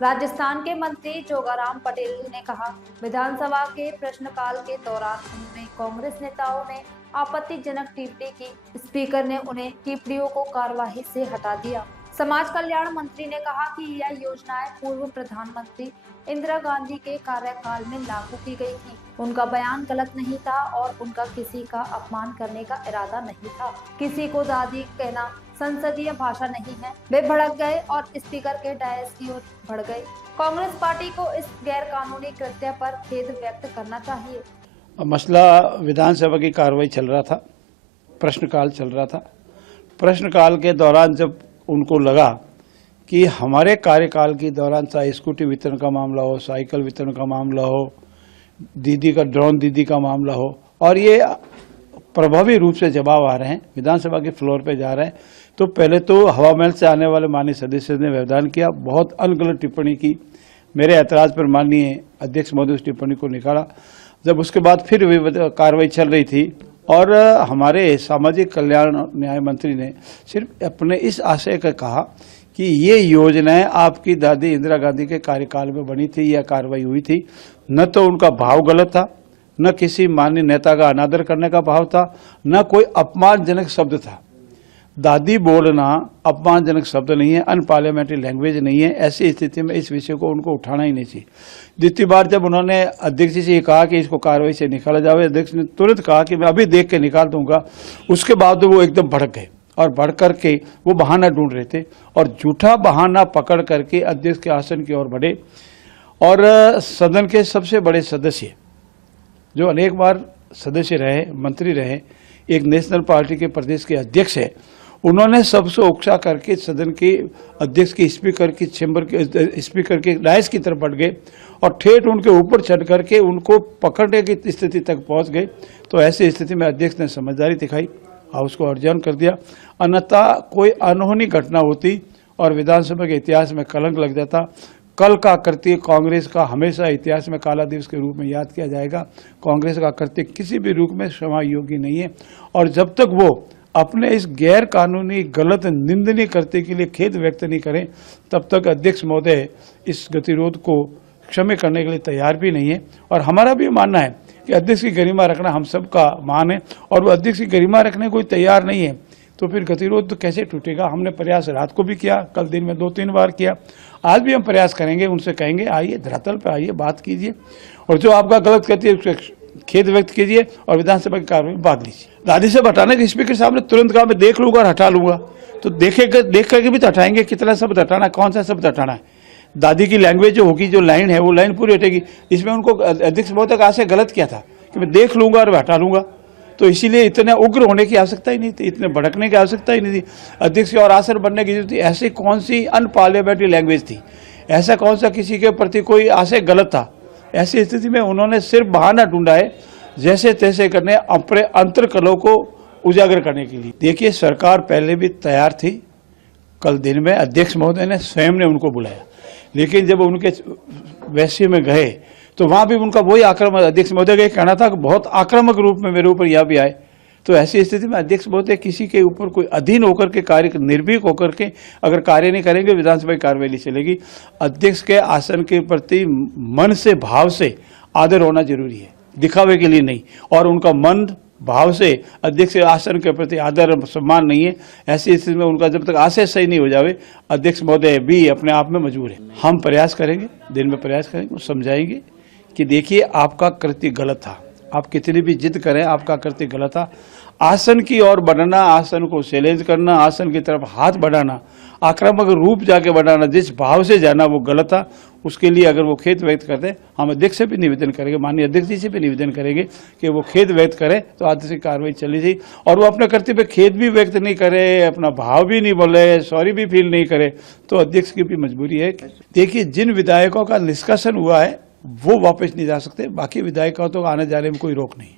राजस्थान के मंत्री जोगाराम पटेल ने कहा, विधानसभा के प्रश्नकाल के दौरान उन्होंने कांग्रेस नेताओं ने आपत्तिजनक टिप्पणी की। स्पीकर ने उन्हें टिप्पणियों को कार्यवाही से हटा दिया। समाज कल्याण मंत्री ने कहा कि यह योजनाएं पूर्व प्रधानमंत्री इंदिरा गांधी के कार्यकाल में लागू की गई थी। उनका बयान गलत नहीं था और उनका किसी का अपमान करने का इरादा नहीं था। किसी को दादी कहना संसदीय भाषा नहीं है। वे भड़क गए और स्पीकर के डायस की ओर बढ़ गए। कांग्रेस पार्टी को इस गैर कानूनी कृत्य पर खेद व्यक्त करना चाहिए। मसला विधानसभा की कार्रवाई चल रहा था, प्रश्नकाल चल रहा था। प्रश्नकाल के दौरान जब उनको लगा कि हमारे कार्यकाल के दौरान चाहे स्कूटी वितरण का मामला हो, साइकिल वितरण का मामला हो, दीदी का ड्रोन दीदी का मामला हो, और ये प्रभावी रूप से जवाब आ रहे हैं, विधानसभा के फ्लोर पे जा रहे हैं, तो पहले तो हवा महल से आने वाले माननीय सदस्य ने व्यवधान किया, बहुत अनगलत टिप्पणी की। मेरे ऐतराज पर माननीय अध्यक्ष महोदय उस टिप्पणी को निकाला। जब उसके बाद फिर कार्रवाई चल रही थी और हमारे सामाजिक कल्याण न्याय मंत्री ने सिर्फ अपने इस आशय का कहा कि ये योजनाएं आपकी दादी इंदिरा गांधी के कार्यकाल में बनी थी या कार्रवाई हुई थी। न तो उनका भाव गलत था, न किसी माननीय नेता का अनादर करने का भाव था, न कोई अपमानजनक शब्द था। दादी बोलना अपमानजनक शब्द नहीं है, अनपार्लियामेंट्री लैंग्वेज नहीं है। ऐसी स्थिति में इस विषय को उनको उठाना ही नहीं चाहिए। द्वितीय बार जब उन्होंने अध्यक्ष जी से ये कहा कि इसको कार्रवाई से निकाला जाए, अध्यक्ष ने तुरंत कहा कि मैं अभी देख के निकाल दूंगा। उसके बाद वो एकदम भड़क गए और बढ़ करके वो बहाना ढूंढ रहे थे और झूठा बहाना पकड़ करके अध्यक्ष के आसन की ओर बढ़े। और सदन के सबसे बड़े सदस्य जो अनेक बार सदस्य रहे, मंत्री रहे, एक नेशनल पार्टी के प्रदेश के अध्यक्ष है, उन्होंने सबसे उकसा करके सदन के अध्यक्ष की स्पीकर की चेंबर के स्पीकर के डायस की तरफ बढ़ गए और ठेठ उनके ऊपर चढ़ करके उनको पकड़ने की स्थिति तक पहुंच गए। तो ऐसी स्थिति में अध्यक्ष ने समझदारी दिखाई, हाउस को अर्जन कर दिया। अन्यथा कोई अनहोनी घटना होती और विधानसभा के इतिहास में कलंक लग जाता। कल का कृत्य कांग्रेस का हमेशा इतिहास में काला दिवस के रूप में याद किया जाएगा। कांग्रेस का कृत्य किसी भी रूप में क्षमा योग्य नहीं है और जब तक वो अपने इस गैर कानूनी गलत निंदनीय कृत्य के लिए खेद व्यक्त नहीं करें, तब तक अध्यक्ष महोदय इस गतिरोध को क्षमा करने के लिए तैयार भी नहीं है। और हमारा भी मानना है कि अध्यक्ष की गरिमा रखना हम सबका मान है और वो अध्यक्ष की गरिमा रखने कोई तैयार नहीं है तो फिर गतिरोध तो कैसे टूटेगा। हमने प्रयास रात को भी किया, कल दिन में 2-3 बार किया, आज भी हम प्रयास करेंगे। उनसे कहेंगे आइए धरातल पर आइए, बात कीजिए और जो आपका गलत कहती है उसका खेद व्यक्त कीजिए और विधानसभा की कार्रवाई में भाग लीजिए। दादी से हटाने के स्पीकर साहब ने तुरंत कहा मैं देख लूंगा और हटा लूंगा। तो देख करके भी तो हटाएंगे, कितना शब्द हटाना, कौन सा शब्द हटाना है। दादी की लैंग्वेज जो होगी, जो लाइन है वो लाइन पूरी हटेगी। इसमें उनको अध्यक्ष महोदय का आशय गलत किया था कि मैं देख लूंगा और हटा लूंगा। तो इसीलिए इतने उग्र होने की आवश्यकता ही नहीं थी, इतने भड़कने की आवश्यकता ही नहीं थी। अध्यक्ष की और आसन बनने की जरूरत थी। ऐसी कौन सी अनपार्लियामेंट्री लैंग्वेज थी, ऐसा कौन सा किसी के प्रति कोई आशय गलत था। ऐसी स्थिति में उन्होंने सिर्फ बहाना ढूंढा है जैसे तैसे करने अपने अंतर्कलों को उजागर करने के लिए। देखिए सरकार पहले भी तैयार थी। कल दिन में अध्यक्ष महोदय ने स्वयं ने उनको बुलाया, लेकिन जब उनके वैसे में गए तो वहां भी उनका वही आक्रामक, अध्यक्ष महोदय का कहना था कि बहुत आक्रामक रूप में मेरे ऊपर यहाँ भी आए। तो ऐसी स्थिति में अध्यक्ष महोदय किसी के ऊपर कोई अधीन होकर के कार्य, निर्भीक होकर के अगर कार्य नहीं करेंगे, विधानसभा की कार्रवाई नहीं चलेगी। अध्यक्ष के आसन के प्रति मन से भाव से आदर होना जरूरी है, दिखावे के लिए नहीं। और उनका मन भाव से अध्यक्ष के आसन के प्रति आदर सम्मान नहीं है। ऐसी स्थिति में उनका जब तक आशय सही नहीं हो जावे, अध्यक्ष महोदय भी अपने आप में मजबूर है। हम प्रयास करेंगे, दिन में प्रयास करेंगे, समझाएंगे कि देखिए आपका कृत्य गलत था, आप कितनी भी जिद करें आपका कृत्य गलत था। आसन की ओर बढ़ना, आसन को चैलेंज करना, आसन की तरफ हाथ बढ़ाना, आक्रामक रूप जाके बढ़ाना, जिस भाव से जाना वो गलत था। उसके लिए अगर वो खेद व्यक्त करते हैं, हम अध्यक्ष से भी निवेदन करेंगे, माननीय अध्यक्ष जी से भी निवेदन करेंगे कि वो खेद व्यक्त करें तो आज से कार्रवाई चली थी। और वो अपने कर्तव्य पे खेद भी व्यक्त नहीं करे, अपना भाव भी नहीं बोले, सॉरी भी फील नहीं करे, तो अध्यक्ष की भी मजबूरी है। देखिए जिन विधायकों का निष्कासन हुआ है वो वापस नहीं जा सकते, बाकी विधायकों तो आने जाने में कोई रोक नहीं।